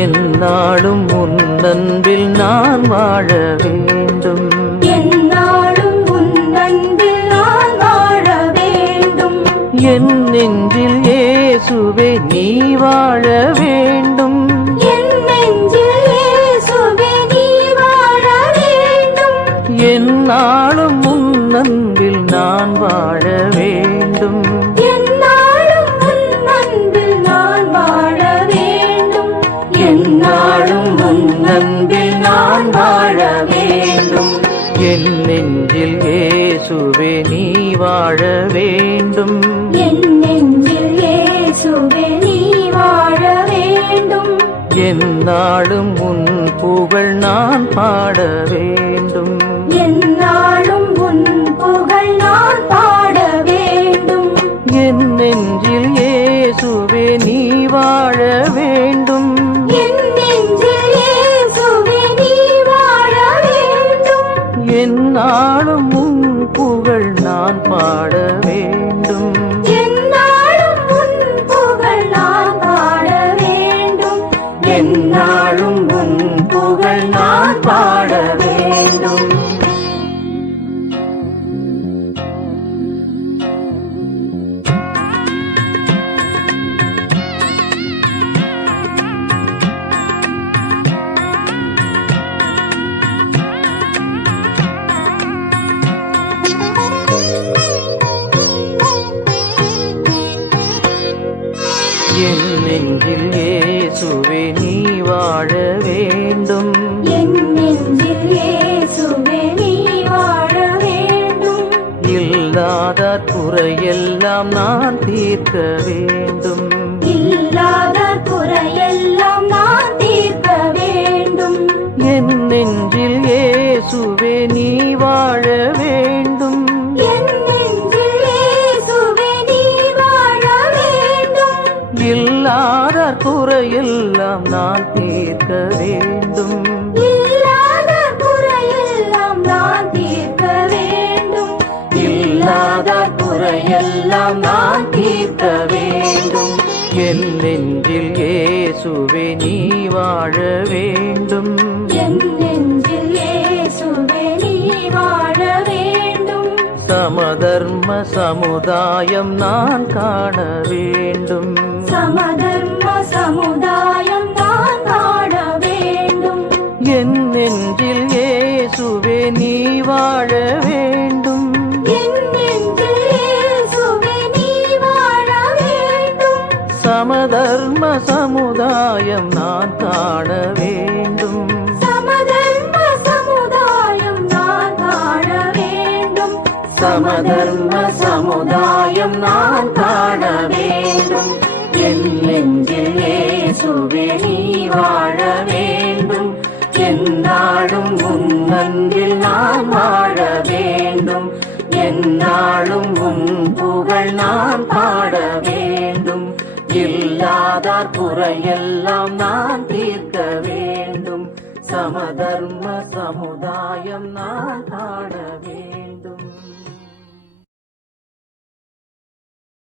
எந்நாளும் உன் அன்பில் நான் வாழ வேண்டும். எந்நாளும் உன் அன்பில் நான் வாழ வேண்டும். என் நெஞ்சில் இயேசுவே நீ வாழ வேண்டும். என் நெஞ்சில் இயேசுவே நீ வாழ வேண்டும். எந்நாளும் உன் அன்பில் நான் வாழ வேண்டும். எந்நாளும் உன் அன்பில் நான் வாழ வேண்டும். எந்நாளும் உன் அன்பில் நான் வாழ வேண்டும். என் நெஞ்சில் இயேசுவே நீ வாழ வேண்டும். என் நெஞ்சில் இயேசுவே நீ வாழ வேண்டும். எந்நாளும் உன் புகழ் நான் பாட வேண்டும். எந்நாளும் உன் புகழ் நான் பாட வேண்டும். என் நெஞ்சில் இயேசுவே நீ வாழ வேண்டும். என் நெஞ்சில் இயேசுவே நீ வாழ வேண்டும். எந்நாளும் உன் புகழ் நான் பாட வேண்டும். எந்நாளும் உன் புகழ் நான் பாட வேண்டும். எந்நாளும் உன் புகழ் நான் பாட வேண்டும். என் நெஞ்சில் இயேசுவே நீ வாழ வேண்டும். என் நெஞ்சில் இயேசுவே நீ வாழ வேண்டும். இல்லாத குறையெல்லாம் நான் தீர்க்க வேண்டும். இல்லாத குறையெல்லாம் நான் தீர்க்க வேண்டும். என் நெஞ்சில் இயேசுவே நீ வாழ வேண்டும். என் நெஞ்சில் இயேசுவே நீ வாழ வேண்டும். இல்லாத குறையெல்லாம் நான் தீர்க்க வேண்டும். இல்லாத குறையெல்லாம் நான் தீர்க்க வேண்டும். இல்லாத குறையெல்லாம் நான் தீர்க்க வேண்டும். என் நெஞ்சில் இயேசுவே நீ வாழ வேண்டும். என் நெஞ்சில் இயேசுவே நீ வாழ வேண்டும். சமதர்ம சமுதாயம் நான் காண வேண்டும். சமதர்ம சமுதாயம் நான் காண வேண்டும். என் நெஞ்சில் இயேசுவே நீ வாழ வேண்டும். என் நெஞ்சில் இயேசுவே நீ வாழ வேண்டும். சமதர்ம சமுதாயம் நான் காண வேண்டும். சமதர்ம சமுதாயம் நான் காண வேண்டும். சமதர்ம சமுதாயம் நான் காண வேண்டும். என் நெஞ்சில் இயேசுவே நீ வாழ வேண்டும். எந்நாளும் உன் அன்பில் நான் வாழ வேண்டும். எந்நாளும் உன் புகழ் நான் பாட வேண்டும். இல்லாதார் குறையெல்லாம் நான் தீர்க்க வேண்டும். சமதர்ம சமுதாயம் நான் காண வேண்டும்.